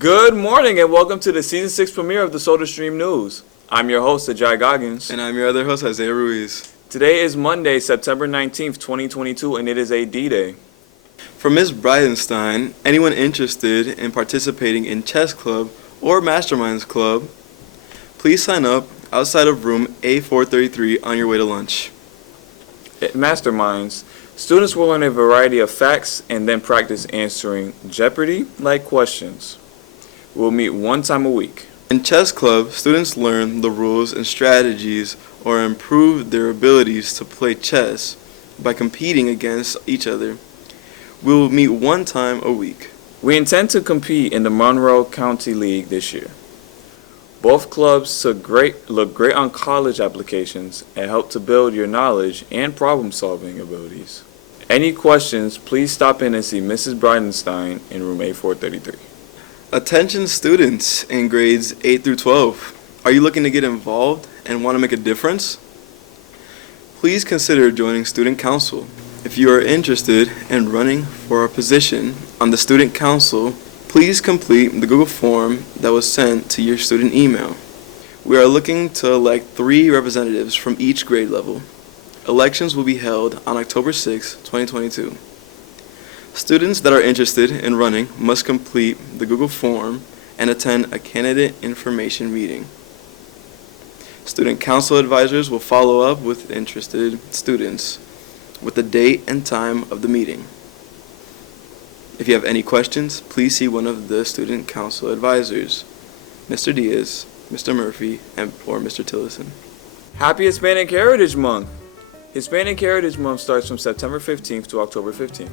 Good morning and welcome to the Season 6 premiere of the SodaStream News. I'm your host, Ajay Goggins. And I'm your other host, Isaiah Ruiz. Today is Monday, September 19th, 2022, and it is a D-Day. For Ms. Bridenstine, anyone interested in participating in Chess Club or Masterminds Club, please sign up outside of room A433 on your way to lunch. At Masterminds, students will learn a variety of facts and then practice answering Jeopardy-like questions. We'll meet one time a week. In Chess Club, students learn the rules and strategies or improve their abilities to play chess by competing against each other. We will meet one time a week. We intend to compete in the Monroe County League this year. Both clubs look great on college applications and help to build your knowledge and problem-solving abilities. Any questions, please stop in and see Mrs. Bridenstine in room A433. Attention students in grades 8 through 12. Are you looking to get involved and want to make a difference? Please consider joining Student Council. If you are interested in running for a position on the Student Council, please complete the Google form that was sent to your student email. We are looking to elect 3 representatives from each grade level. Elections will be held on October 6, 2022. Students that are interested in running must complete the Google form and attend a candidate information meeting. Student Council advisors will follow up with interested students with the date and time of the meeting. If you have any questions, please see one of the Student Council advisors, Mr. Diaz, Mr. Murphy, or Mr. Tillison. Happy Hispanic Heritage Month! Hispanic Heritage Month starts from September 15th to October 15th.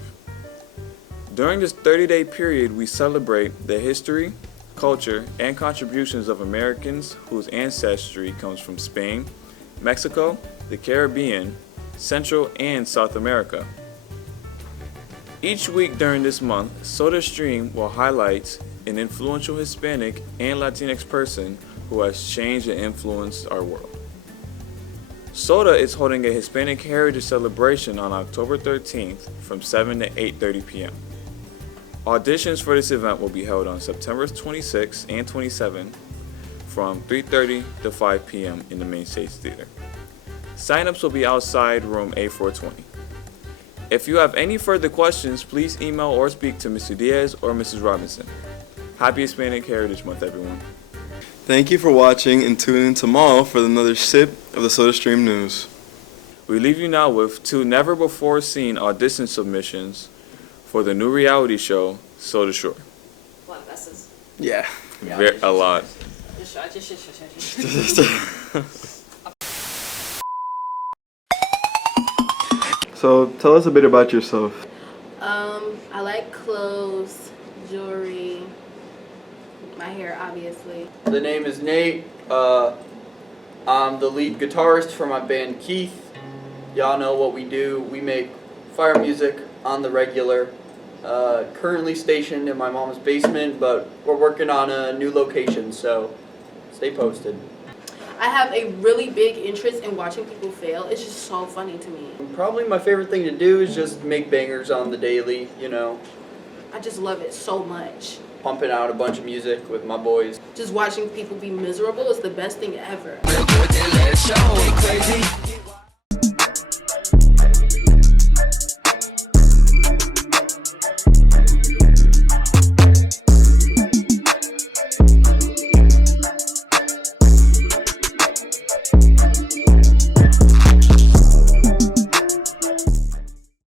During this 30-day period, we celebrate the history, culture, and contributions of Americans whose ancestry comes from Spain, Mexico, the Caribbean, Central, and South America. Each week during this month, SodaStream will highlight an influential Hispanic and Latinx person who has changed and influenced our world. Soda is holding a Hispanic Heritage Celebration on October 13th from 7 to 8:30 p.m. Auditions for this event will be held on September 26th and 27th from 3:30 to 5 p.m. in the Main Stage Theater. Sign-ups will be outside room A420. If you have any further questions, please email or speak to Mr. Diaz or Mrs. Robinson. Happy Hispanic Heritage Month, everyone. Thank you for watching and tune in tomorrow for another sip of the SodaStream News. We leave you now with 2 never-before-seen audition submissions for the new reality show, Soda Shore. A lot of S's. Yeah. A lot. So tell us a bit about yourself. I like clothes, jewelry, my hair, obviously. The name is Nate. I'm the lead guitarist for my band Keith. Y'all know what we do. We make fire music on the regular. Currently stationed in my mom's basement, but we're working on a new location, so stay posted. I have a really big interest in watching people fail. It's just so funny to me. Probably my favorite thing to do is just make bangers on the daily, you know. I just love it so much. Pumping out a bunch of music with my boys. Just watching people be miserable is the best thing ever.